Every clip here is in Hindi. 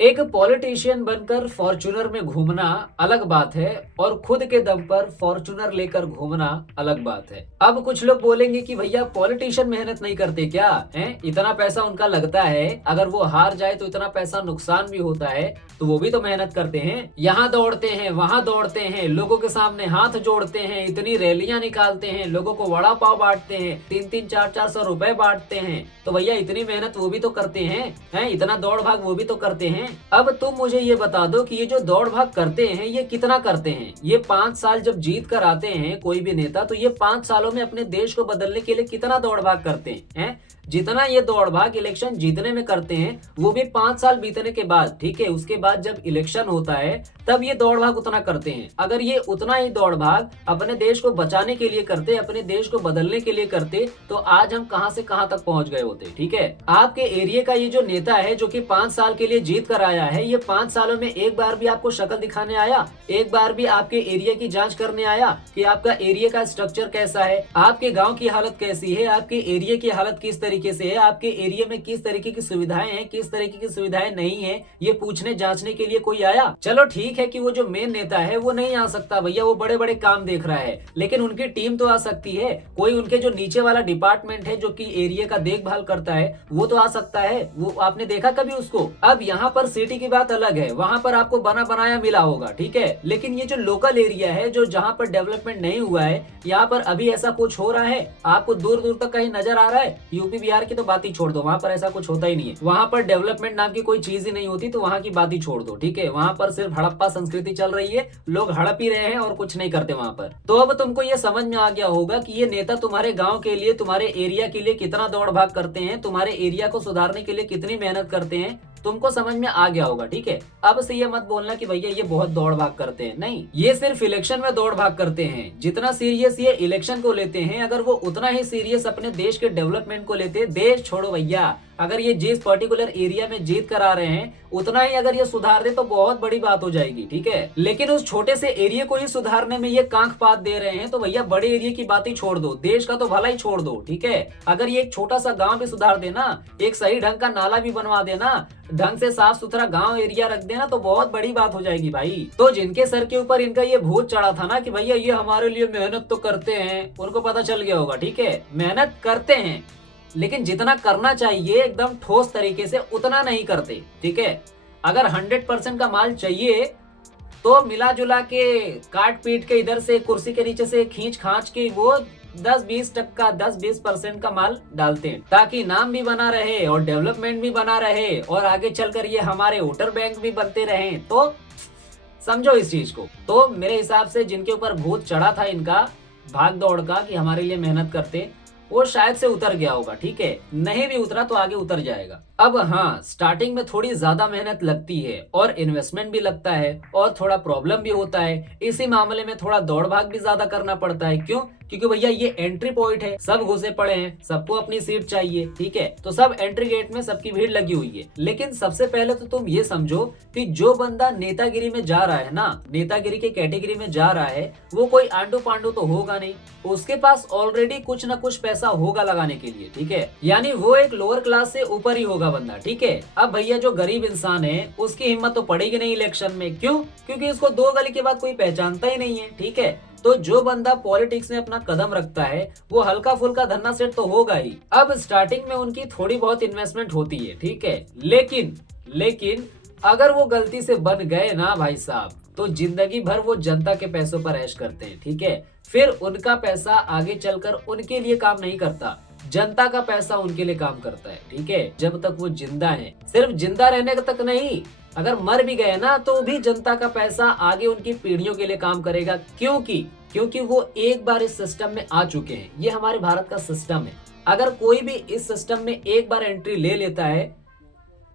एक पॉलिटिशियन बनकर फॉर्च्यूनर में घूमना अलग बात है और खुद के दम पर फॉर्च्यूनर लेकर घूमना अलग बात है। अब कुछ लोग बोलेंगे कि भैया पॉलिटिशियन मेहनत नहीं करते क्या हैं? इतना पैसा उनका लगता है, अगर वो हार जाए तो इतना पैसा नुकसान भी होता है, तो वो भी तो मेहनत करते हैं। यहाँ दौड़ते हैं, वहां दौड़ते हैं, लोगों के सामने हाथ जोड़ते हैं, इतनी रैलियां निकालते हैं, लोगों को वड़ा पाव बांटते हैं, 3-3, 4-4 सौ रुपए बांटते हैं। तो भैया इतनी मेहनत वो भी तो करते हैं, इतना दौड़ भाग वो भी तो करते हैं। अब तुम मुझे ये बता दो कि ये जो दौड़ भाग करते हैं ये कितना करते हैं? ये 5 साल जब जीत कर आते हैं कोई भी नेता, तो ये 5 सालों में अपने देश को बदलने के लिए कितना दौड़ भाग करते हैं? जितना ये दौड़ भाग इलेक्शन जीतने में करते हैं, वो भी 5 साल बीतने के बाद, ठीक है, उसके बाद जब इलेक्शन होता है तब ये दौड़ भाग उतना करते हैं। अगर ये उतना ही दौड़ भाग अपने देश को बचाने के लिए करते, अपने देश को बदलने के लिए करते, तो आज हम कहां से कहां तक पहुंच गए होते। ठीक है, आपके एरिया का ये जो नेता है जो कि 5 साल के लिए जीत कर आया है, ये 5 सालों में एक बार भी आपको शक्ल दिखाने आया? एक बार भी आपके एरिया की जांच करने आया कि आपका एरिया का स्ट्रक्चर कैसा है, आपके गांव की हालत कैसी है, आपके एरिया की हालत किस तरीके से है, आपके एरिया में किस तरीके की सुविधाएं हैं, किस तरीके की सुविधाएं नहीं है, ये पूछने जांचने के लिए कोई आया? चलो ठीक है कि वो जो मेन नेता है वो नहीं आ सकता भैया, वो बड़े बड़े काम देख रहा है, लेकिन उनकी टीम तो आ सकती है। कोई उनके जो नीचे वाला डिपार्टमेंट है जो कि एरिया का देखभाल करता है, वो तो आ सकता है। वो आपने देखा कभी उसको? अब यहाँ पर सिटी की बात अलग है, वहां पर आपको बना बनाया मिला होगा, ठीक है, लेकिन ये जो लोकल एरिया है, जो जहाँ पर डेवलपमेंट नहीं हुआ है, यहाँ पर अभी ऐसा कुछ हो रहा है आपको दूर दूर तक कहीं नजर आ रहा है? यूपी बिहार की तो बात ही छोड़ दो, वहां पर ऐसा कुछ होता ही नहीं है। वहां पर डेवलपमेंट नाम की कोई चीज ही नहीं होती, तो वहां की बात ही छोड़ दो, ठीक है। वहां पर सिर्फ हड़प्पा संस्कृति चल रही है, लोग हड़प ही रहे हैं और कुछ नहीं करते वहां पर। तो अब तुमको ये समझ में आ गया होगा कि ये नेता तुम्हारे गांव के लिए, तुम्हारे एरिया के लिए कितना दौड़ भाग करते हैं, तुम्हारे एरिया को सुधारने के लिए कितनी मेहनत करते हैं, तुमको समझ में आ गया होगा। ठीक है, अब से ये मत बोलना कि भैया ये बहुत दौड़ भाग करते हैं, नहीं, ये सिर्फ इलेक्शन में दौड़ भाग करते हैं। जितना सीरियस ये इलेक्शन को लेते हैं, अगर वो उतना ही सीरियस अपने देश के डेवलपमेंट को लेते, देश छोड़ो भैया, अगर ये जिस पर्टिकुलर एरिया में जीत कर आ रहे हैं उतना ही अगर ये सुधार दे तो बहुत बड़ी बात हो जाएगी, ठीक है। लेकिन उस छोटे से एरिया को ही सुधारने में ये कांख पात दे रहे हैं, तो भैया बड़े एरिया की बात ही छोड़ दो, देश का तो भला ही छोड़ दो, ठीक है। अगर ये एक छोटा सा गांव भी सुधार देना, एक सही ढंग का नाला भी बनवा देना, ढंग से साफ सुथरा गांव एरिया रख देना, तो बहुत बड़ी बात हो जाएगी भाई। तो जिनके सर के ऊपर इनका ये भूत चढ़ा था ना कि भैया ये हमारे लिए मेहनत तो करते हैं, उनको पता चल गया होगा, ठीक है, मेहनत करते हैं लेकिन जितना करना चाहिए एकदम ठोस तरीके से उतना नहीं करते, ठीक है। अगर 100% का माल चाहिए तो मिला जुला के काट पीट के इधर से कुर्सी के नीचे से खींच खांच के वो 10-20% 10-20% का माल डालते हैं, ताकि नाम भी बना रहे और डेवलपमेंट भी बना रहे और आगे चलकर ये हमारे वोटर बैंक भी बनते रहे। तो समझो इस चीज को। तो मेरे हिसाब से जिनके ऊपर भूत चढ़ा था इनका भाग दौड़ का कि हमारे लिए मेहनत करते, वो शायद से उतर गया होगा, ठीक है। नहीं भी उतरा तो आगे उतर जाएगा। अब हाँ, स्टार्टिंग में थोड़ी ज्यादा मेहनत लगती है और इन्वेस्टमेंट भी लगता है और थोड़ा प्रॉब्लम भी होता है। इसी मामले में थोड़ा दौड़ भाग भी ज्यादा करना पड़ता है। क्यों? क्योंकि भैया ये एंट्री पॉइंट है, सब घुसे पड़े हैं, सबको अपनी सीट चाहिए, ठीक है। तो सब एंट्री गेट में सबकी भीड़ लगी हुई है। लेकिन सबसे पहले तो तुम ये समझो कि जो बंदा नेतागिरी में जा रहा है ना, नेतागिरी के कैटेगरी में जा रहा है, वो कोई आंडू पांडू तो होगा नहीं, उसके पास ऑलरेडी कुछ ना कुछ पैसा होगा लगाने के लिए, ठीक है। यानी वो एक लोअर क्लास से ऊपर ही होगा बंदा, ठीक है। अब भैया जो गरीब इंसान है उसकी हिम्मत तो पड़ेगी नहीं इलेक्शन में। क्यों? क्योंकि इसको 2 गली के बाद कोई पहचानता ही नहीं है, ठीक है। तो जो बंदा पॉलिटिक्स में अपना कदम रखता है वो हल्का फुल्का धन्ना सेठ तो होगा ही। अब स्टार्टिंग में उनकी थोड़ी बहुत इन्वेस्टमेंट होती है, ठीक है, लेकिन अगर वो गलती से बन गए ना भाई साहब, तो जिंदगी भर वो जनता के पैसों पर ऐश करते हैं, ठीक है। फिर उनका पैसा आगे चलकर उनके लिए काम नहीं करता, जनता का पैसा उनके लिए काम करता है, ठीक है। जब तक वो जिंदा है, सिर्फ जिंदा रहने तक नहीं, अगर मर भी गए ना तो भी जनता का पैसा आगे उनकी पीढ़ियों के लिए काम करेगा। क्योंकि वो एक बार इस सिस्टम में आ चुके हैं। ये हमारे भारत का सिस्टम है। अगर कोई भी इस सिस्टम में एक बार एंट्री ले लेता है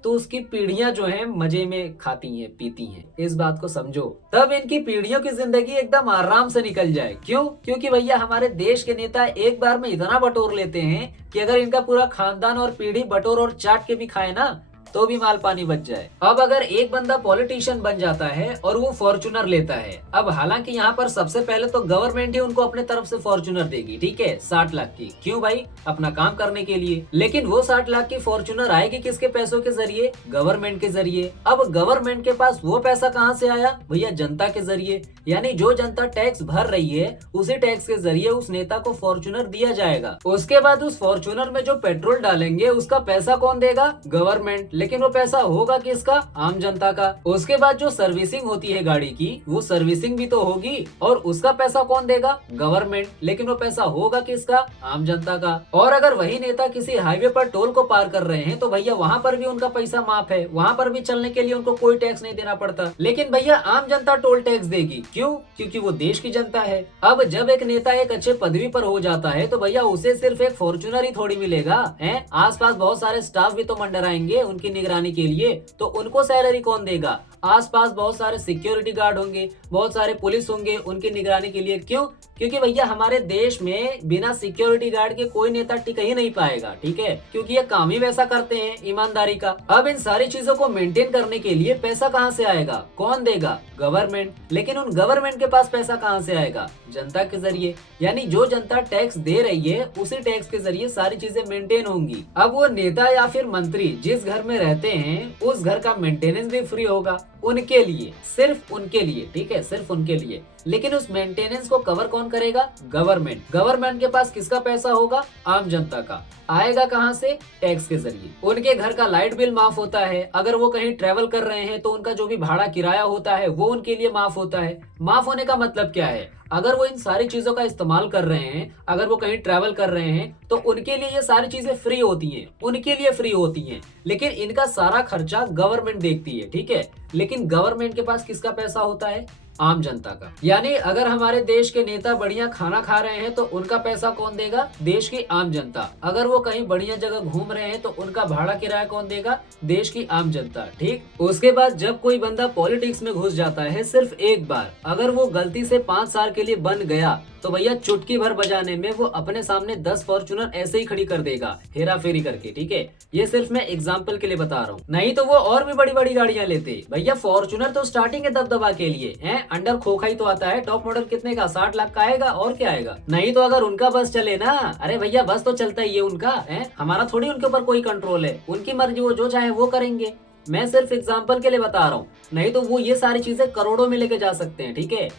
तो उसकी पीढ़ियां जो हैं मजे में खाती हैं पीती हैं, इस बात को समझो। तब इनकी पीढ़ियों की जिंदगी एकदम आराम से निकल जाए। क्यों? क्योंकि भैया हमारे देश के नेता एक बार में इतना बटोर लेते हैं कि अगर इनका पूरा खानदान और पीढ़ी बटोर और चाट के भी खाए ना तो भी माल पानी बच जाए। अब अगर एक बंदा पॉलिटिशियन बन जाता है और वो फॉर्च्यूनर लेता है, अब हालांकि यहाँ पर सबसे पहले तो गवर्नमेंट ही उनको अपने तरफ से फॉर्च्यूनर देगी, ठीक है, 60 लाख की। क्यों भाई? अपना काम करने के लिए। लेकिन वो 60 लाख की फॉर्च्यूनर आएगी किसके पैसों के जरिए? गवर्नमेंट के जरिए। अब गवर्नमेंट के पास वो पैसा कहाँ से आया भैया? जनता के जरिए। यानी जो जनता टैक्स भर रही है उसी टैक्स के जरिए उस नेता को फॉर्च्यूनर दिया जाएगा। उसके बाद उस फॉर्च्यूनर में जो पेट्रोल डालेंगे उसका पैसा कौन देगा? गवर्नमेंट। लेकिन वो पैसा होगा किसका? आम जनता का। उसके बाद जो सर्विसिंग होती है गाड़ी की, वो सर्विसिंग भी तो होगी और उसका पैसा कौन देगा? गवर्नमेंट। लेकिन वो पैसा होगा किसका? आम जनता का। और अगर वही नेता किसी हाईवे पर टोल को पार कर रहे हैं तो भैया वहाँ पर भी उनका पैसा माफ है, वहाँ पर भी चलने के लिए उनको कोई टैक्स नहीं देना पड़ता। लेकिन भैया आम जनता टोल टैक्स देगी। क्यों? क्योंकि वो देश की जनता है। अब जब एक नेता एक अच्छे पदवी पर हो जाता है तो भैया उसे सिर्फ एक फॉर्च्यूनर ही थोड़ी मिलेगा है, आसपास बहुत सारे स्टाफ भी तो मंडराएंगे उनकी निगरानी के लिए। तो उनको सैलरी कौन देगा? आसपास बहुत सारे सिक्योरिटी गार्ड होंगे, बहुत सारे पुलिस होंगे उनकी निगरानी के लिए। क्यों? क्योंकि भैया हमारे देश में बिना सिक्योरिटी गार्ड के कोई नेता टिक ही नहीं पाएगा, ठीक है, क्योंकि ये काम ही वैसा करते हैं ईमानदारी का। अब इन सारी चीजों को मेंटेन करने के लिए पैसा कहाँ से आएगा? कौन देगा? गवर्नमेंट। लेकिन उन गवर्नमेंट के पास पैसा कहाँ से आएगा? जनता के जरिए। यानी जो जनता टैक्स दे रही है उसी टैक्स के जरिए सारी चीजें मेंटेन होंगी। अब वो नेता या फिर मंत्री जिस घर में रहते हैं उस घर का मेंटेनेंस भी फ्री होगा उनके लिए, सिर्फ उनके लिए, ठीक है, सिर्फ उनके लिए। लेकिन उस मेंटेनेंस को कवर कौन करेगा? गवर्नमेंट। गवर्नमेंट के पास किसका पैसा होगा? आम जनता का। आएगा कहाँ से? टैक्स के जरिए। उनके घर का लाइट बिल माफ होता है, अगर वो कहीं ट्रेवल कर रहे हैं तो उनका जो भी भाड़ा किराया होता है वो उनके लिए माफ होता है। माफ होने का मतलब क्या है? अगर वो इन सारी चीजों का इस्तेमाल कर रहे हैं, अगर वो कहीं ट्रैवल कर रहे हैं तो उनके लिए ये सारी चीजें फ्री होती हैं, उनके लिए फ्री होती हैं। लेकिन इनका सारा खर्चा गवर्नमेंट देखती है, ठीक है। लेकिन गवर्नमेंट के पास किसका पैसा होता है? आम जनता का। यानी अगर हमारे देश के नेता बढ़िया खाना खा रहे हैं तो उनका पैसा कौन देगा? देश की आम जनता। अगर वो कहीं बढ़िया जगह घूम रहे हैं तो उनका भाड़ा किराया कौन देगा? देश की आम जनता, ठीक। उसके बाद जब कोई बंदा पॉलिटिक्स में घुस जाता है सिर्फ एक बार, अगर वो गलती से 5 साल के लिए बन गया तो भैया चुटकी भर बजाने में वो अपने सामने 10 फॉर्च्यूनर ऐसे ही खड़ी कर देगा, हेरा फेरी करके, ठीक है। ये सिर्फ मैं एग्जांपल के लिए बता रहा हूँ, नहीं तो वो और भी बड़ी बड़ी गाड़ियां लेते। भैया फॉर्च्यूनर तो स्टार्टिंग है दबदबा के लिए है, अंडर खोखा ही तो आता है। टॉप मॉडल कितने का? 60 लाख का आएगा और क्या आएगा। नहीं तो अगर उनका बस चले ना, अरे भैया बस तो चलता ही है उनका, है, हमारा थोड़ी उनके ऊपर कोई कंट्रोल है। उनकी मर्जी, वो जो चाहे वो करेंगे। मैं सिर्फ एग्जाम्पल के लिए बता रहा हूँ, नहीं तो वो ये सारी चीजें करोड़ों में लेके जा सकते हैं, ठीक है।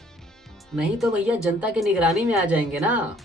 नहीं तो भैया जनता की निगरानी में आ जाएंगे ना,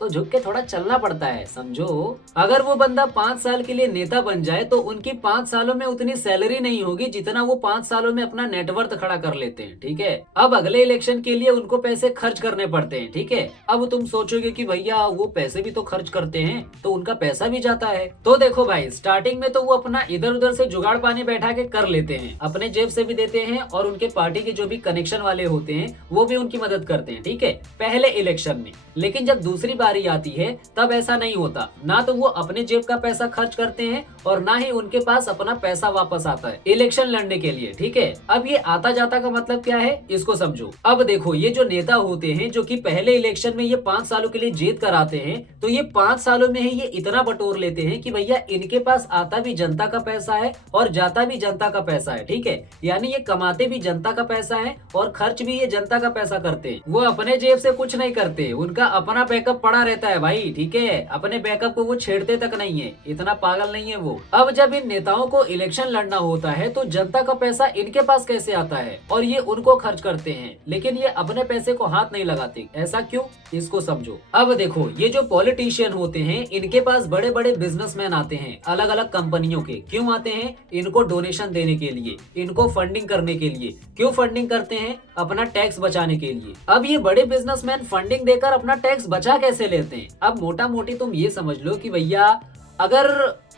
तो झुक के थोड़ा चलना पड़ता है, समझो। अगर वो बंदा 5 साल के लिए नेता बन जाए तो उनकी 5 सालों में उतनी सैलरी नहीं होगी जितना वो 5 सालों में अपना नेटवर्थ खड़ा कर लेते हैं, ठीक है। अब अगले इलेक्शन के लिए उनको पैसे खर्च करने पड़ते हैं, ठीक है। अब तुम सोचोगे कि भैया वो पैसे भी तो खर्च करते हैं तो उनका पैसा भी जाता है। तो देखो भाई, स्टार्टिंग में तो वो अपना इधर उधर से जुगाड़ पानी बैठा के कर लेते हैं, अपने जेब से भी देते हैं और उनके पार्टी के जो भी कनेक्शन वाले होते हैं वो भी उनकी मदद करते हैं, ठीक है, पहले इलेक्शन में। लेकिन जब दूसरी बारी आती है तब ऐसा नहीं होता, ना तो वो अपने जेब का पैसा खर्च करते हैं और ना ही उनके पास अपना पैसा वापस आता है इलेक्शन लड़ने के लिए, ठीक है। अब ये आता जाता का मतलब क्या है, इसको समझो। अब देखो, ये जो नेता होते हैं जो कि पहले इलेक्शन में ये 5 सालों के लिए जीत कर आते हैं, तो ये 5 सालों में ही ये इतना बटोर लेते हैं कि भैया इनके पास आता भी जनता का पैसा है और जाता भी जनता का पैसा है, ठीक है। यानी ये कमाते भी जनता का पैसा है और खर्च भी ये जनता का पैसा करते हैं। वो अपने जेब से कुछ नहीं करते, उनका अपना बैकअप पड़ा रहता है भाई, ठीक है। अपने बैकअप को वो छेड़ते तक नहीं है, इतना पागल नहीं है वो। अब जब इन नेताओं को इलेक्शन लड़ना होता है तो जनता का पैसा इनके पास कैसे आता है और ये उनको खर्च करते हैं, लेकिन ये अपने पैसे को हाथ नहीं लगाते। ऐसा क्यों, इसको समझो। अब देखो, ये जो पॉलिटिशियन होते हैं इनके पास बड़े बड़े बिजनेसमैन आते हैं अलग अलग कंपनियों के। क्यों आते हैं? इनको डोनेशन देने के लिए, इनको फंडिंग करने के लिए। क्यों फंडिंग करते हैं? अपना टैक्स बचाने के लिए। अब ये बड़े बिजनेसमैन फंडिंग देकर अपना टैक्स बचा कैसे लेते हैं? अब मोटा मोटी तुम ये समझ लो कि भैया अगर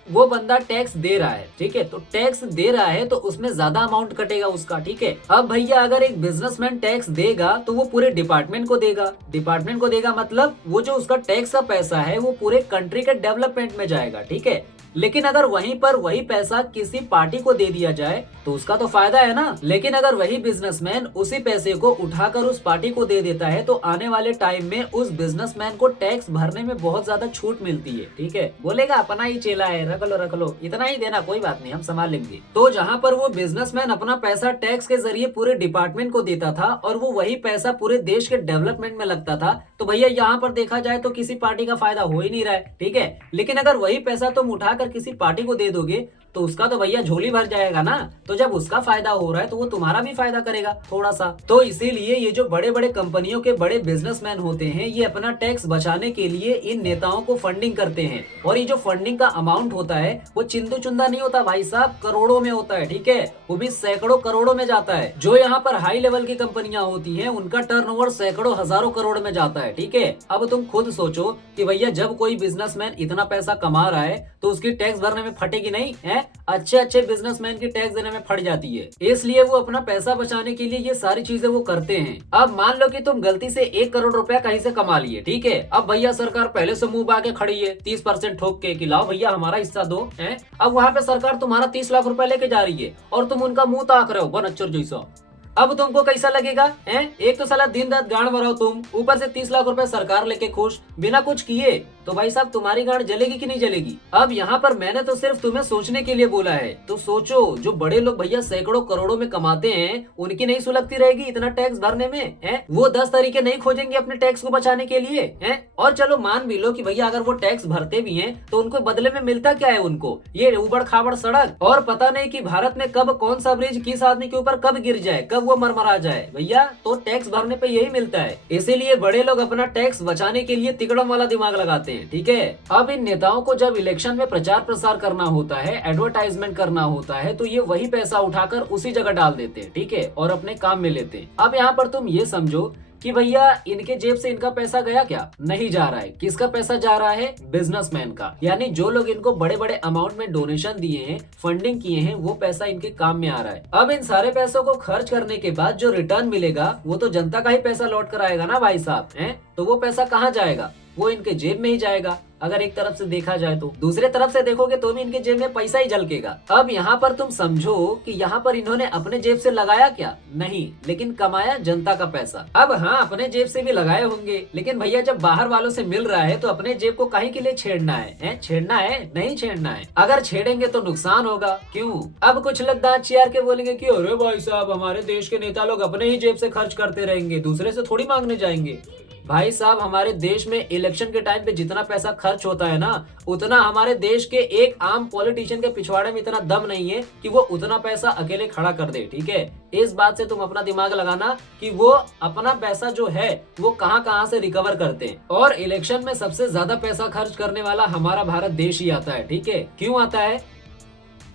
वो बंदा टैक्स दे रहा है, ठीक है, तो टैक्स दे रहा है तो उसमें ज्यादा अमाउंट कटेगा उसका, ठीक है। अब भैया अगर एक बिजनेसमैन टैक्स देगा तो वो पूरे डिपार्टमेंट को देगा। डिपार्टमेंट को देगा मतलब वो जो उसका टैक्स का पैसा है वो पूरे कंट्री के डेवलपमेंट में जाएगा, ठीक है। लेकिन अगर वहीं पर वही पैसा किसी पार्टी को दे दिया जाए तो उसका तो फायदा है ना। लेकिन अगर वही बिजनेसमैन उसी पैसे को उठाकर उस पार्टी को दे देता है तो आने वाले टाइम में उस बिजनेसमैन को टैक्स भरने में बहुत ज्यादा छूट मिलती है। ठीक है, बोलेगा अपना ही चेला है, रख लो, इतना ही देना, कोई बात नहीं, हम संभाल लेंगे। तो जहाँ पर वो बिजनेसमैन अपना पैसा टैक्स के जरिए पूरे डिपार्टमेंट को देता था और वो वही पैसा पूरे देश के डेवलपमेंट में लगता था, तो भैया यहाँ पर देखा जाए तो किसी पार्टी का फायदा हो ही नहीं रहा है। ठीक है, लेकिन अगर वही पैसा तुम उठाकर किसी पार्टी को दे दोगे तो उसका तो भैया झोली भर जाएगा ना। तो जब उसका फायदा हो रहा है तो वो तुम्हारा भी फायदा करेगा थोड़ा सा। तो इसीलिए ये जो बड़े बड़े कंपनियों के बड़े बिजनेसमैन होते हैं, ये अपना टैक्स बचाने के लिए इन नेताओं को फंडिंग करते हैं। और ये जो फंडिंग का अमाउंट होता है वो चिंदू चुंदा नहीं होता भाई साहब, करोड़ों में होता है। ठीक है, वो भी सैकड़ों करोड़ों में जाता है। जो यहाँ पर हाई लेवल की कंपनियां होती है उनका टर्नओवर सैकड़ों हजारों करोड़ में जाता है। ठीक है, अब तुम खुद सोचो कि भैया जब कोई बिजनेसमैन इतना पैसा कमा रहा है तो उसकी टैक्स भरने में फटेगी नहीं है? अच्छे अच्छे बिजनेसमैन की टैक्स देने में फट जाती है। इसलिए वो अपना पैसा बचाने के लिए ये सारी चीजें वो करते हैं। अब मान लो कि तुम गलती से 1 करोड़ रुपया कहीं से कमा लिए। ठीक है, अब भैया सरकार पहले से मुंह बाके खड़ी है 30% ठोक के कि लाओ भैया हमारा हिस्सा दो है। अब वहाँ पे सरकार तुम्हारा 30 लाख रुपया लेके जा रही है और तुम उनका मुंह ताक रहे हो बनच्चर जैसा। अब तुमको कैसा लगेगा हैं? एक तो साला दिन रात गांड मराओ तुम, ऊपर से 30 लाख रुपए सरकार लेके खुश बिना कुछ किए, तो भाई साहब तुम्हारी गांड जलेगी कि नहीं जलेगी? अब यहाँ पर मैंने तो सिर्फ तुम्हें सोचने के लिए बोला है। तो सोचो, जो बड़े लोग भैया सैकड़ों करोड़ों में कमाते हैं उनकी नहीं सुलगती रहेगी इतना टैक्स भरने में है? वो 10 तरीके नहीं खोजेंगे अपने टैक्स को बचाने के लिए है? और चलो मान भी लो कि भैया अगर वो टैक्स भरते भी हैं तो उनको बदले में मिलता क्या है? उनको ये उबड़ खाबड़ सड़क, और पता नहीं कि भारत में कब कौन सा ब्रिज किस आदमी के ऊपर कब गिर जाए, कब वो मरमरा जाए। भैया तो टैक्स भरने पे यही मिलता है। इसीलिए बड़े लोग अपना टैक्स बचाने के लिए तिकड़म वाला दिमाग लगाते हैं। ठीक है, अब इन नेताओं को जब इलेक्शन में प्रचार प्रसार करना होता है, एडवर्टाइजमेंट करना होता है, तो ये वही पैसा उठाकर उसी जगह डाल देते हैं। ठीक है, और अपने काम में लेते हैं। अब यहाँ पर तुम ये समझो कि भैया इनके जेब से इनका पैसा गया क्या? नहीं जा रहा है। किसका पैसा जा रहा है? बिजनेसमैन का। यानी जो लोग इनको बड़े बड़े अमाउंट में डोनेशन दिए हैं, फंडिंग किए हैं, वो पैसा इनके काम में आ रहा है। अब इन सारे पैसों को खर्च करने के बाद जो रिटर्न मिलेगा वो तो जनता का ही पैसा लौट कर आएगा ना भाई साहब हैं? तो वो पैसा कहाँ जाएगा? वो इनके जेब में ही जाएगा। अगर एक तरफ से देखा जाए तो दूसरे तरफ से देखोगे तो भी इनके जेब में पैसा ही झलकेगा। अब यहाँ पर तुम समझो कि यहाँ पर इन्होंने अपने जेब से लगाया क्या? नहीं, लेकिन कमाया जनता का पैसा। अब हाँ, अपने जेब से भी लगाए होंगे, लेकिन भैया जब बाहर वालों से मिल रहा है तो अपने जेब को काहे के लिए छेड़ना है? छेड़ना है? नहीं छेड़ना है। अगर छेड़ेंगे तो नुकसान होगा। क्यों? अब कुछ लोग दांत चियार के बोलेंगे कि अरे भाई साहब हमारे देश के नेता लोग अपने ही जेब से खर्च करते रहेंगे, दूसरे से थोड़ी मांगने जाएंगे। भाई साहब हमारे देश में इलेक्शन के टाइम पे जितना पैसा खर्च होता है ना, उतना हमारे देश के एक आम पॉलिटिशियन के पिछवाड़े में इतना दम नहीं है कि वो उतना पैसा अकेले खड़ा कर दे। ठीक है, इस बात से तुम अपना दिमाग लगाना कि वो अपना पैसा जो है वो कहां कहां से रिकवर करते हैं। और इलेक्शन में सबसे ज्यादा पैसा खर्च करने वाला हमारा भारत देश ही आता है। ठीक है, क्यों आता है?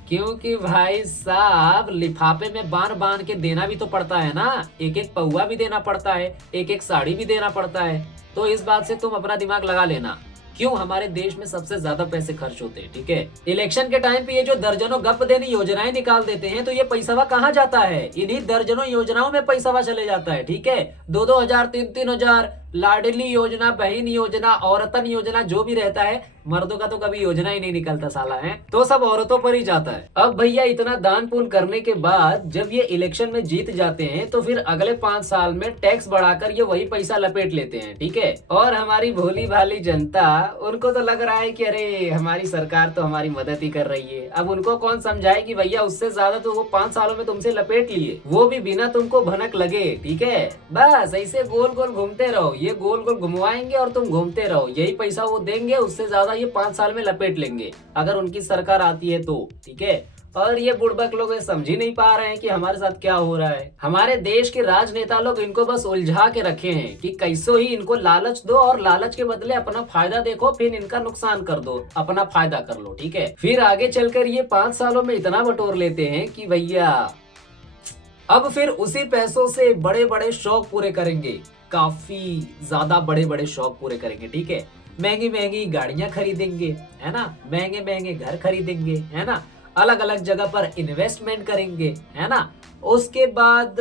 क्योंकि भाई साहब लिफाफे में बांध बांध के देना भी तो पड़ता है ना, एक एक पौवा भी देना पड़ता है, एक एक साड़ी भी देना पड़ता है। तो इस बात से तुम अपना दिमाग लगा लेना क्यों हमारे देश में सबसे ज्यादा पैसे खर्च होते हैं। ठीक है, इलेक्शन के टाइम पे ये जो दर्जनों गप देनी योजनाएं निकाल देते हैं, तो ये पैसावा कहाँ जाता है? इन्हीं दर्जनों योजनाओं में पैसावा चले जाता है। ठीक है, 2-2 हजार 3-3 हजार, लाडली योजना, बहन योजना, औरतन योजना, जो भी रहता है, मर्दों का तो कभी योजना ही नहीं निकलता साला है, तो सब औरतों पर ही जाता है। अब भैया इतना दान पुण्य करने के बाद जब ये इलेक्शन में जीत जाते हैं तो फिर अगले 5 साल में टैक्स बढ़ाकर ये वही पैसा लपेट लेते हैं। ठीक है, और हमारी भोली भाली जनता, उनको तो लग रहा है कि अरे हमारी सरकार तो हमारी मदद ही कर रही है। अब उनको कौन समझाए कि भैया उससे ज्यादा तो वो 5 सालों में तुमसे लपेट लिए, वो भी बिना तुमको भनक लगे। ठीक है, बस ऐसे गोल गोल घूमते रहो, ये गोल गोल घुमवाएंगे और तुम घूमते रहो, यही पैसा वो देंगे, उससे ज्यादा ये 5 साल में लपेट लेंगे अगर उनकी सरकार आती है तो। ठीक है, और ये बुड़बक लोग समझ ही नहीं पा रहे हैं कि हमारे साथ क्या हो रहा है। हमारे देश के राजनेता लोग इनको बस उलझा के रखे हैं कि कैसो ही इनको लालच दो और लालच के बदले अपना फायदा देखो, फिर इनका नुकसान कर दो, अपना फायदा कर लो। ठीक है, फिर आगे चलकर ये 5 सालों में इतना बटोर लेते हैं कि भैया अब फिर उसी पैसों से बड़े बड़े शौक पूरे करेंगे, काफी ज्यादा बड़े बड़े शौक पूरे करेंगे। ठीक है, महंगी महंगी गाड़ियां खरीदेंगे, है ना, महंगे महंगे घर खरीदेंगे, है ना, अलग अलग जगह पर इन्वेस्टमेंट करेंगे, है ना। उसके बाद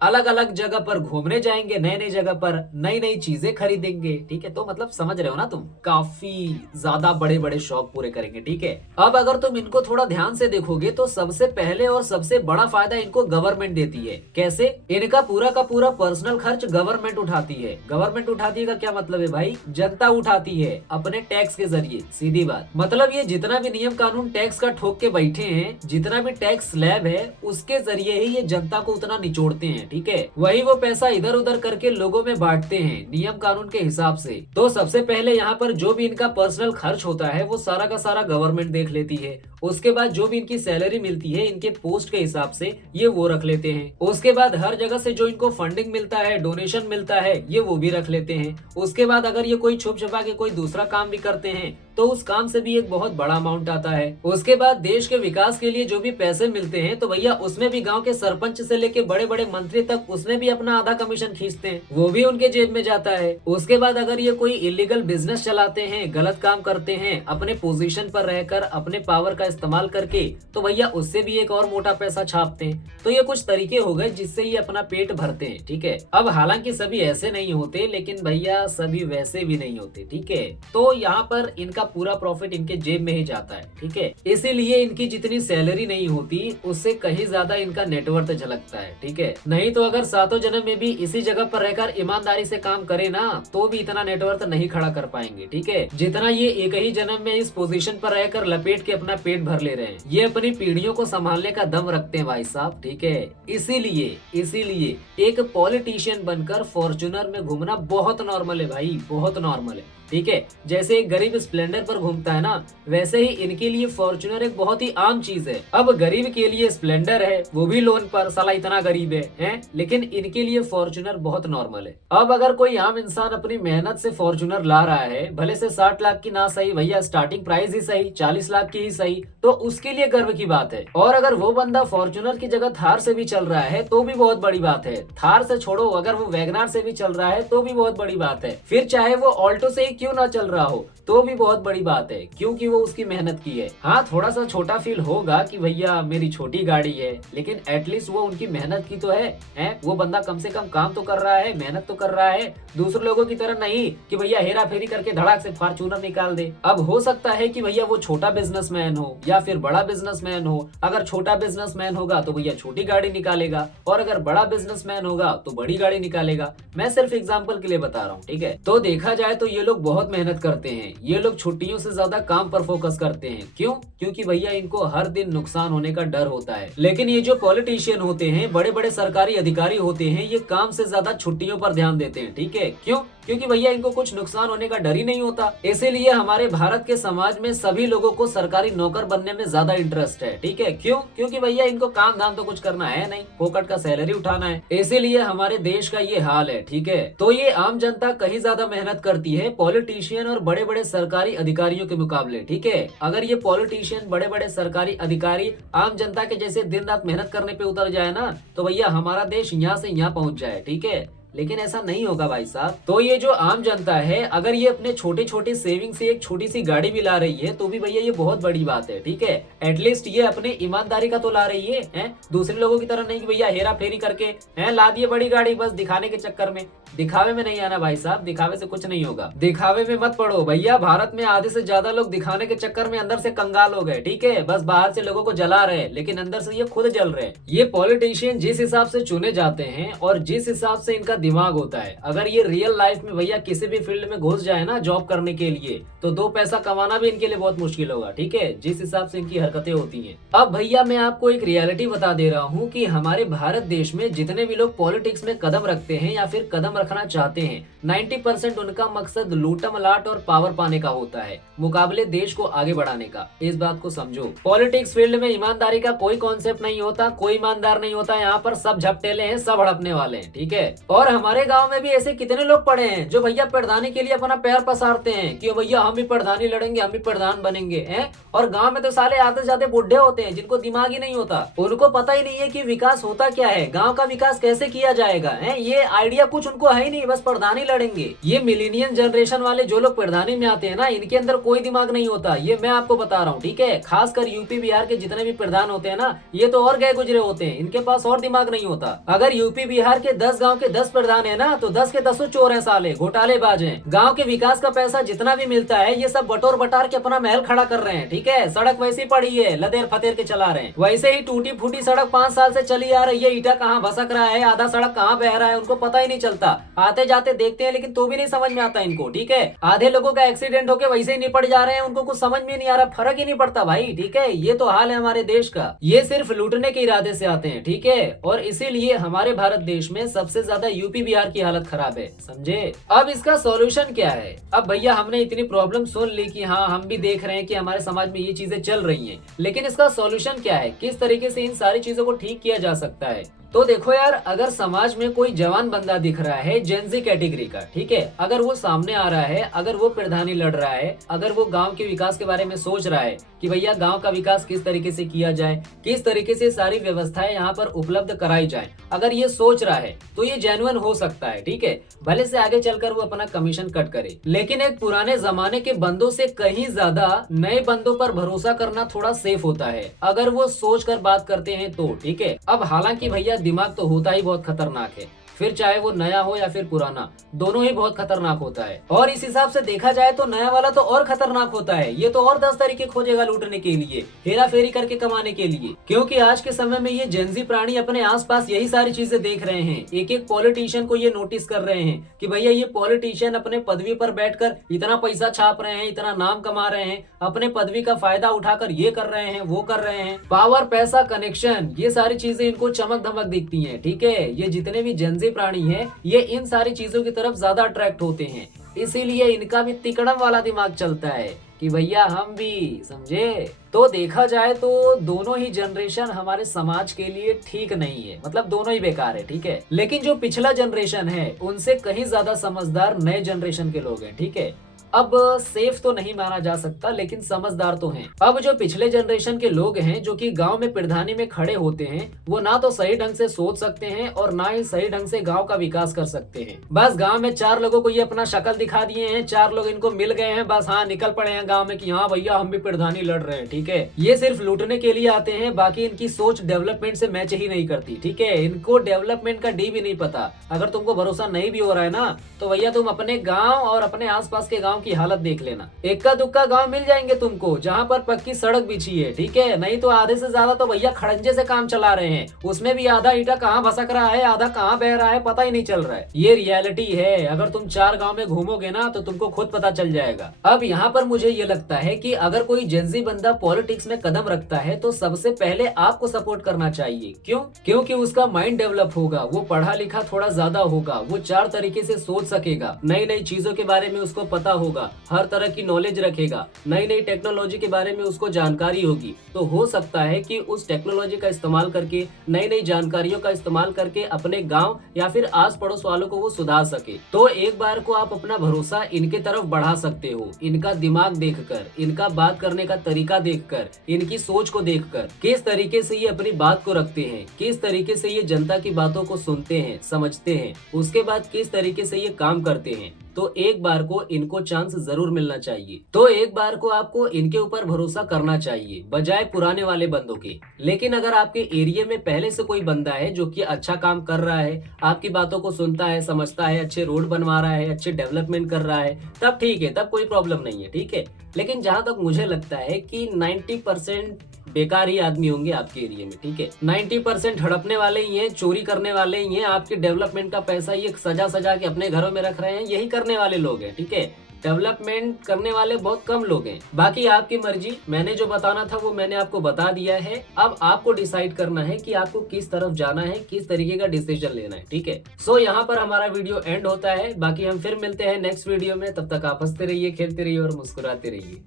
अलग अलग जगह पर घूमने जाएंगे, नए नई जगह पर नई नई चीजें खरीदेंगे। ठीक है, तो मतलब समझ रहे हो ना तुम, काफी ज्यादा बड़े बड़े शौक पूरे करेंगे। ठीक है, अब अगर तुम इनको थोड़ा ध्यान से देखोगे तो सबसे पहले और सबसे बड़ा फायदा इनको गवर्नमेंट देती है। कैसे? इनका पूरा का पूरा पर्सनल खर्च गवर्नमेंट उठाती है। गवर्नमेंट उठाती है का क्या मतलब है भाई? जनता उठाती है अपने टैक्स के जरिए। सीधी बात, मतलब ये जितना भी नियम कानून टैक्स का ठोक के बैठे हैं, जितना भी टैक्स स्लैब है, उसके जरिए ही ये जनता को उतना निचोड़ते हैं। ठीक है, वही वो पैसा इधर उधर करके लोगों में बांटते हैं नियम कानून के हिसाब से। तो सबसे पहले यहाँ पर जो भी इनका पर्सनल खर्च होता है वो सारा का सारा गवर्नमेंट देख लेती है। उसके बाद जो भी इनकी सैलरी मिलती है इनके पोस्ट के हिसाब से ये वो रख लेते हैं। उसके बाद हर जगह से जो इनको फंडिंग मिलता है, डोनेशन मिलता है, ये वो भी रख लेते हैं। उसके बाद अगर ये कोई छुप छुपा के कोई दूसरा काम भी करते हैं तो उस काम से भी एक बहुत बड़ा अमाउंट आता है। उसके बाद देश के विकास के लिए जो भी पैसे मिलते हैं तो भैया उसमें भी गांव के सरपंच से लेके बड़े बड़े मंत्री तक उसमें भी अपना आधा कमीशन खींचते हैं, वो भी उनके जेब में जाता है। उसके बाद अगर ये कोई इलीगल बिजनेस चलाते हैं, गलत काम करते हैं, अपने पोजीशन पर रहकर अपने पावर का इस्तेमाल करके, तो भैया उससे भी एक और मोटा पैसा छापते हैं। तो ये कुछ तरीके हो गए जिससे ये अपना पेट भरते हैं। ठीक है, अब हालांकि सभी ऐसे नहीं होते, लेकिन भैया सभी वैसे भी नहीं होते। ठीक है, तो यहाँ पर इनका पूरा प्रॉफिट इनके जेब में ही जाता है। ठीक है, इसीलिए इनकी जितनी सैलरी नहीं होती उससे कहीं ज्यादा इनका नेटवर्थ झलकता है। ठीक है, नहीं तो अगर सातों जन्म में भी इसी जगह पर रहकर ईमानदारी से काम करे ना तो भी इतना नेटवर्थ नहीं खड़ा कर पाएंगे। ठीक है, जितना ये एक ही जन्म में इस पोजीशन पर रहकर लपेट के अपना पेट भर ले रहे हैं, ये अपनी पीढ़ियों को संभालने का दम रखते हैं भाई साहब। ठीक है, इसीलिए एक पॉलिटिशियन बनकर फॉर्च्यूनर में घूमना बहुत नॉर्मल है भाई, बहुत नॉर्मल है। ठीक है, जैसे एक गरीब स्प्लेंडर पर घूमता है ना, वैसे ही इनके लिए फॉर्च्यूनर एक बहुत ही आम चीज है। अब गरीब के लिए स्प्लेंडर है, वो भी लोन पर, साला इतना गरीब है? लेकिन इनके लिए फॉर्च्यूनर बहुत नॉर्मल है। अब अगर कोई आम इंसान अपनी मेहनत से फॉर्च्यूनर ला रहा है, भले से 60 लाख की ना सही भैया, स्टार्टिंग प्राइस ही सही 40 लाख की ही सही, तो उसके लिए गर्व की बात है। और अगर वो बंदा फॉर्च्यूनर की जगह थार से भी चल रहा है तो भी बहुत बड़ी बात है। थार से छोड़ो, अगर वो वैगनार से भी चल रहा है तो भी बहुत बड़ी बात है। फिर चाहे वो ऑल्टो से ही क्यों ना चल रहा हो तो भी बहुत बड़ी बात है, क्योंकि वो उसकी मेहनत की है। हाँ, थोड़ा सा छोटा फील होगा कि भैया मेरी छोटी गाड़ी है, लेकिन एटलीस्ट वो उनकी मेहनत की तो है? वो बंदा कम से कम काम तो कर रहा है, मेहनत तो कर रहा है, दूसरे लोगों की तरह नहीं कि भैया हेरा फेरी करके धड़ाक से फॉर्च्यूनर निकाल दे। अब हो सकता है कि भैया वो छोटा बिजनेसमैन हो या फिर बड़ा बिजनेसमैन हो। अगर छोटा बिजनेसमैन होगा तो भैया छोटी गाड़ी निकालेगा, और अगर बड़ा बिजनेसमैन होगा तो बड़ी गाड़ी निकालेगा। मैं सिर्फ एग्जाम्पल के लिए बता रहा हूँ। ठीक है, तो देखा जाए तो ये लोग बहुत मेहनत करते हैं। ये लोग छुट्टियों से ज्यादा काम पर फोकस करते हैं। क्यों? क्योंकि भैया इनको हर दिन नुकसान होने का डर होता है। लेकिन ये जो पॉलिटिशियन होते हैं, बड़े बड़े सरकारी अधिकारी होते हैं, ये काम से ज्यादा छुट्टियों पर ध्यान देते हैं। ठीक है, क्यों? क्योंकि भैया इनको कुछ नुकसान होने का डर ही नहीं होता। इसीलिए हमारे भारत के समाज में सभी लोगों को सरकारी नौकर बनने में ज्यादा इंटरेस्ट है। ठीक है, क्यों? क्योंकि भैया इनको काम धाम तो कुछ करना है नहीं, फोकट का सैलरी उठाना है। इसीलिए हमारे देश का ये हाल है। ठीक है, तो ये आम जनता कहीं ज्यादा मेहनत करती है पॉलिटिशियन और बड़े बड़े सरकारी अधिकारियों के मुकाबले। ठीक है, अगर ये पॉलिटिशियन, बड़े बड़े सरकारी अधिकारी आम जनता के जैसे दिन रात मेहनत करने पे उतर जाए ना, तो भैया हमारा देश यहाँ से यहाँ पहुंच जाए। ठीक है, लेकिन ऐसा नहीं होगा भाई साहब। तो ये जो आम जनता है, अगर ये अपने छोटे छोटे सेविंग से एक छोटी सी गाड़ी भी ला रही है तो भी भैया ये बहुत बड़ी बात है। ठीक है, एटलीस्ट ये अपने ईमानदारी का तो ला रही है? दूसरे लोगों की तरह नहीं कि भैया हेरा फेरी करके ला दिए बड़ी गाड़ी बस दिखाने के चक्कर में। दिखावे में नहीं आना भाई साहब, दिखावे से कुछ नहीं होगा। दिखावे में मत पड़ो भैया, भारत में आधे से ज्यादा लोग दिखाने के चक्कर में अंदर से कंगाल हो गए। ठीक है, बस बाहर से लोगों को जला रहे हैं लेकिन अंदर से ये खुद जल रहे हैं। ये पॉलिटिशियन जिस हिसाब से चुने जाते हैं और जिस हिसाब से इनका दिमाग होता है, अगर ये रियल लाइफ में भैया किसी भी फील्ड में घुस जाए ना जॉब करने के लिए, तो 2 पैसा कमाना भी इनके लिए बहुत मुश्किल होगा। ठीक है, जिस हिसाब से इनकी हरकतें होती हैं। अब भैया मैं आपको एक रियलिटी बता दे रहा हूँ कि हमारे भारत देश में जितने भी लोग पॉलिटिक्स में कदम रखते हैं या फिर कदम रखना चाहते हैं, 90% उनका मकसद लूटमलाट और पावर पाने का होता है, मुकाबले देश को आगे बढ़ाने का। इस बात को समझो। पॉलिटिक्स फील्ड में ईमानदारी का कोई कॉन्सेप्ट नहीं होता, कोई ईमानदार नहीं होता। यहाँ पर सब झपटेले हैं, सब हड़पने वाले हैं। ठीक है, और और हमारे गांव में भी ऐसे कितने लोग पड़े हैं जो भैया प्रधानी के लिए अपना पैर पसारते हैं कि भैया हम भी प्रधानी लड़ेंगे, हम भी प्रधान बनेंगे हैं। और गांव में तो साले आते जाते बुढ़े होते हैं जिनको दिमाग ही नहीं होता, उनको पता ही नहीं है कि विकास होता क्या है, गांव का विकास कैसे किया जाएगा है। ये आइडिया कुछ उनको है ही नहीं, बस प्रधानी लड़ेंगे। ये मिलेनियम जनरेशन वाले जो लोग प्रधानी में आते हैं ना, इनके अंदर कोई दिमाग नहीं होता, ये मैं आपको बता रहा हूँ, ठीक है। खासकर यूपी बिहार के जितने भी प्रधान होते हैं ना, ये तो और गए गुजरे होते हैं, इनके पास और दिमाग नहीं होता। अगर यूपी बिहार के 10 गांव के 10 प्रधान है ना, तो 10 के 10 चोर हैं साले, घोटालेबाज हैं। गांव के विकास का पैसा जितना भी मिलता है ये सब बटोर बटार के अपना महल खड़ा कर रहे हैं, ठीक है। सड़क वैसी पड़ी है, लदेर फतेर के चला रहे हैं। वैसे ही टूटी फूटी सड़क 5 साल से चली आ रही है, ईटा कहाँ भसक रहा है, आधा सड़क कहाँ बह रहा है, उनको पता ही नहीं चलता। आते जाते देखते हैं लेकिन तो भी नहीं समझ में आता इनको, ठीक है। आधे लोगों का एक्सीडेंट होके वैसे ही निपट जा रहे हैं, उनको कुछ समझ में नहीं आ रहा, फर्क ही नहीं पड़ता भाई, ठीक है। ये तो हाल है हमारे देश का। ये सिर्फ लूटने के इरादे से आते हैं, ठीक है। और इसीलिए हमारे भारत देश में सबसे ज्यादा यूपी बिहार की हालत खराब है, समझे। अब इसका सॉल्यूशन क्या है? अब भैया हमने इतनी प्रॉब्लम सुन ली कि हाँ हम भी देख रहे हैं कि हमारे समाज में ये चीजें चल रही हैं, लेकिन इसका सॉल्यूशन क्या है? किस तरीके से इन सारी चीजों को ठीक किया जा सकता है? तो देखो यार, अगर समाज में कोई जवान बंदा दिख रहा है जेनजी कैटेगरी का, ठीक है, अगर वो सामने आ रहा है, अगर वो प्रधानी लड़ रहा है, अगर वो गांव के विकास के बारे में सोच रहा है कि भैया गांव का विकास किस तरीके से किया जाए, किस तरीके से सारी व्यवस्थाएं यहाँ पर उपलब्ध कराई जाए, अगर ये सोच रहा है तो ये जेन्युइन हो सकता है, ठीक है। भले से आगे चलकर वो अपना कमीशन कट करे, लेकिन एक पुराने जमाने के बंदों से कहीं ज्यादा नए बंदों पर भरोसा करना थोड़ा सेफ होता है, अगर वो सोच कर बात करते हैं तो, ठीक है। अब हालांकि भैया दिमाग तो होता ही बहुत खतरनाक है, फिर चाहे वो नया हो या फिर पुराना, दोनों ही बहुत खतरनाक होता है। और इस हिसाब से देखा जाए तो नया वाला तो और खतरनाक होता है, ये तो और 10 तरीके खोजेगा लूटने के लिए, हेरा फेरी करके कमाने के लिए। क्योंकि आज के समय में ये जेनजी प्राणी अपने आसपास यही सारी चीजें देख रहे हैं, एक एक पॉलिटिशियन को ये नोटिस कर रहे हैं कि भैया ये पॉलिटिशियन अपने पदवी पर बैठकर इतना पैसा छाप रहे हैं, इतना नाम कमा रहे हैं, अपने पदवी का फायदा उठाकर ये कर रहे हैं, वो कर रहे हैं, पावर, पैसा, कनेक्शन, ये सारी चीजें इनको चमक धमक दिखती है, ठीक है। ये जितने भी जेनजी प्राणी हैं, ये इन सारी चीजों की तरफ ज्यादा अट्रैक्ट होते हैं, इसीलिए इनका भी तिकड़म वाला दिमाग चलता है कि भैया हम भी, समझे। तो देखा जाए तो दोनों ही जनरेशन हमारे समाज के लिए ठीक नहीं है, मतलब दोनों ही बेकार है, ठीक है। लेकिन जो पिछला जनरेशन है उनसे कहीं ज्यादा समझदार नए जनरेशन के लोग हैं, ठीक है। अब सेफ तो नहीं माना जा सकता लेकिन समझदार तो हैं। अब जो पिछले जनरेशन के लोग हैं जो कि गांव में प्रधानी में खड़े होते हैं, वो ना तो सही ढंग से सोच सकते हैं और ना ही सही ढंग से गांव का विकास कर सकते हैं। बस गांव में 4 लोगों को ये अपना शक्ल दिखा दिए हैं, 4 लोग इनको मिल गए हैं, बस हाँ निकल पड़े हैं गाँव में कि हाँ भैया हम भी प्रधानी लड़ रहे हैं, ठीक है। ये सिर्फ लूटने के लिए आते हैं, बाकी इनकी सोच डेवलपमेंट से मैच ही नहीं करती, ठीक है। इनको डेवलपमेंट का डी भी नहीं पता। अगर तुमको भरोसा नहीं भी हो रहा है ना, तो भैया तुम अपने गाँव और अपने आसपास के गाँव की हालत देख लेना। इक्का दुक्का गांव मिल जाएंगे तुमको जहां पर पक्की सड़क बिछी है, ठीक है। नहीं तो आधे से ज्यादा तो भैया खड़ंजे से काम चला रहे हैं, उसमें भी आधा ईटा कहां भसक रहा है, आधा कहां बह रहा है, पता ही नहीं चल रहा है। ये रियलिटी है, अगर तुम 4 गांव में घूमोगे ना तो तुमको खुद पता चल जाएगा। अब यहाँ पर मुझे ये लगता है कि अगर कोई जेनजी बंदा पॉलिटिक्स में कदम रखता है तो सबसे पहले आपको सपोर्ट करना चाहिए। क्यों? क्योंकि उसका माइंड डेवलप होगा, वो पढ़ा लिखा थोड़ा ज्यादा होगा, वो 4 तरीके से सोच सकेगा, नई नई चीजों के बारे में उसको पता होगा, हर तरह की नॉलेज रखेगा, नई नई टेक्नोलॉजी के बारे में उसको जानकारी होगी। तो हो सकता है कि उस टेक्नोलॉजी का इस्तेमाल करके, नई नई जानकारियों का इस्तेमाल करके अपने गांव या फिर आस पड़ोस वालों को वो सुधार सके। तो एक बार को आप अपना भरोसा इनके तरफ बढ़ा सकते हो, इनका दिमाग देखकर, इनका बात करने का तरीका देखकर, इनकी सोच को देखकर, किस तरीके से ये अपनी बात को रखते हैं, किस तरीके से ये जनता की बातों को सुनते हैं, समझते हैं, उसके बाद किस तरीके से ये काम करते हैं। तो एक बार को इनको चांस जरूर मिलना चाहिए। तो एक बार को आपको इनके ऊपर भरोसा करना चाहिए बजाय पुराने वाले बंदों के। लेकिन अगर आपके एरिया में पहले से कोई बंदा है जो कि अच्छा काम कर रहा है, आपकी बातों को सुनता है, समझता है, अच्छे रोड बनवा रहा है, अच्छे डेवलपमेंट कर रहा है, तब ठीक है, तब कोई प्रॉब्लम नहीं है, ठीक है। लेकिन जहां तक मुझे लगता है कि 90% बेकार ही आदमी होंगे आपके एरिया में, ठीक है। 90% हड़पने वाले ही हैं, चोरी करने वाले ही हैं, आपके डेवलपमेंट का पैसा ये सजा सजा के अपने घरों में रख रहे हैं, यही करने वाले लोग हैं, ठीक है। डेवलपमेंट करने वाले बहुत कम लोग हैं। बाकी आपकी मर्जी, मैंने जो बताना था वो मैंने आपको बता दिया है। अब आपको डिसाइड करना है कि आपको किस तरफ जाना है, किस तरीके का डिसीजन लेना है, ठीक है। सो यहाँ पर हमारा वीडियो एंड होता है। बाकी हम फिर मिलते हैं नेक्स्ट वीडियो में, तब तक आप हंसते रहिए, खेलते रहिए और मुस्कुराते रहिए।